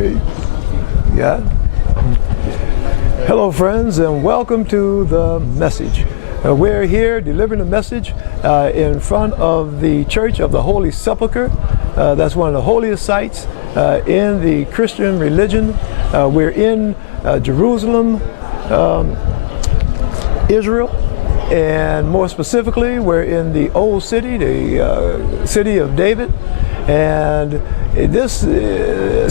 Yeah. Hello, friends, and welcome to the message. We're here delivering a message in front of the Church of the Holy Sepulchre. That's one of the holiest sites in the Christian religion. We're in Jerusalem, Israel, and more specifically, we're in the Old City, the city of David. And this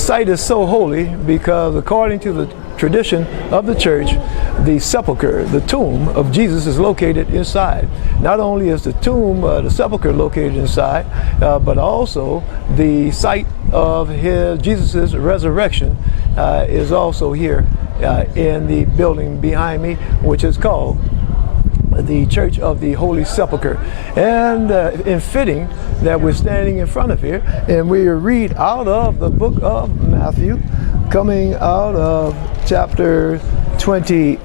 site is so holy because, according to the tradition of the church, the sepulchre, the tomb of Jesus, is located inside. Not only is the tomb, the sepulchre, located inside, but also the site of Jesus' resurrection is also here in the building behind me, which is called the Church of the Holy Sepulchre. And in fitting that we're standing in front of here, and we read out of the book of Matthew, coming out of chapter 28,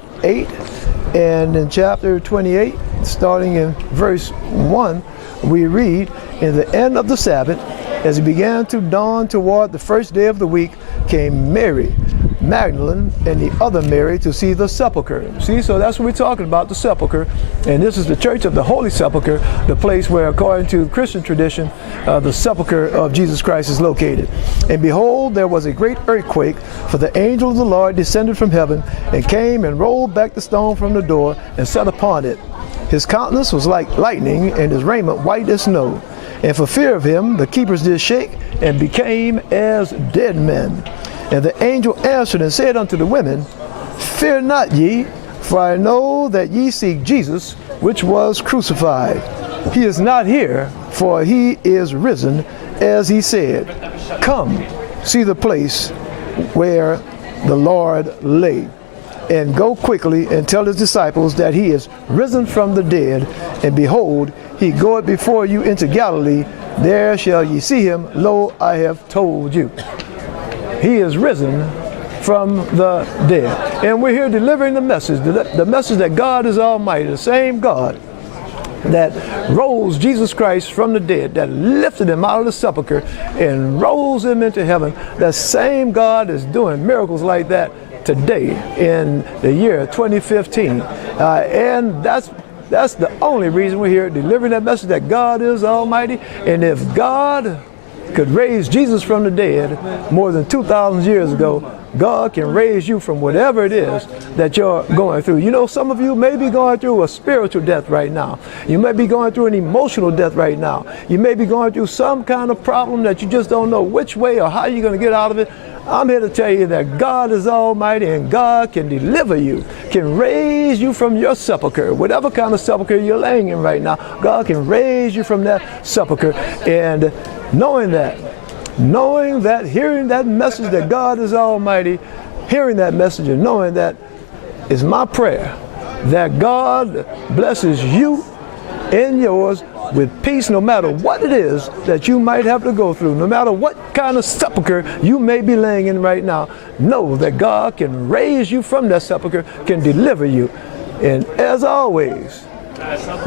and in chapter 28, starting in verse 1, we read, "In the end of the Sabbath, as it began to dawn toward the first day of the week, came Mary Magdalene and the other Mary to see the sepulchre." See, so that's what we're talking about, the sepulchre. And this is the Church of the Holy Sepulchre, the place where, according to Christian tradition, the sepulchre of Jesus Christ is located. "And behold, there was a great earthquake, for the angel of the Lord descended from heaven and came and rolled back the stone from the door and sat upon it. His countenance was like lightning, and his raiment white as snow. And for fear of him, the keepers did shake and became as dead men. And the angel answered and said unto the women, Fear not ye, for I know that ye seek Jesus, which was crucified. He is not here, for he is risen, as he said. Come, see the place where the Lord lay. And go quickly and tell his disciples that he is risen from the dead. And behold, he goeth before you into Galilee. There shall ye see him. Lo, I have told you." He is risen from the dead. And we're here delivering the message that God is Almighty, the same God that rose Jesus Christ from the dead, that lifted him out of the sepulchre and rose him into heaven. That same God is doing miracles like that today in the year 2015. And that's the only reason we're here, delivering that message that God is Almighty. And if God could raise Jesus from the dead more than 2,000 years ago, God can raise you from whatever it is that you're going through. You know, some of you may be going through a spiritual death right now. You may be going through an emotional death right now. You may be going through some kind of problem that you just don't know which way or how you're going to get out of it. I'm here to tell you that God is Almighty, and God can deliver you, can raise you from your sepulcher, whatever kind of sepulcher you're laying in right now. God can raise you from that sepulcher. And knowing that, hearing that message that God is Almighty, hearing that message and knowing that is my prayer, that God blesses you and yours with peace, no matter what it is that you might have to go through, no matter what kind of sepulcher you may be laying in right now. Know that God can raise you from that sepulcher, can deliver you. And as always,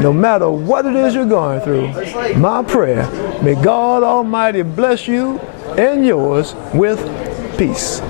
no matter what it is you're going through, my prayer, may God Almighty bless you and yours with peace.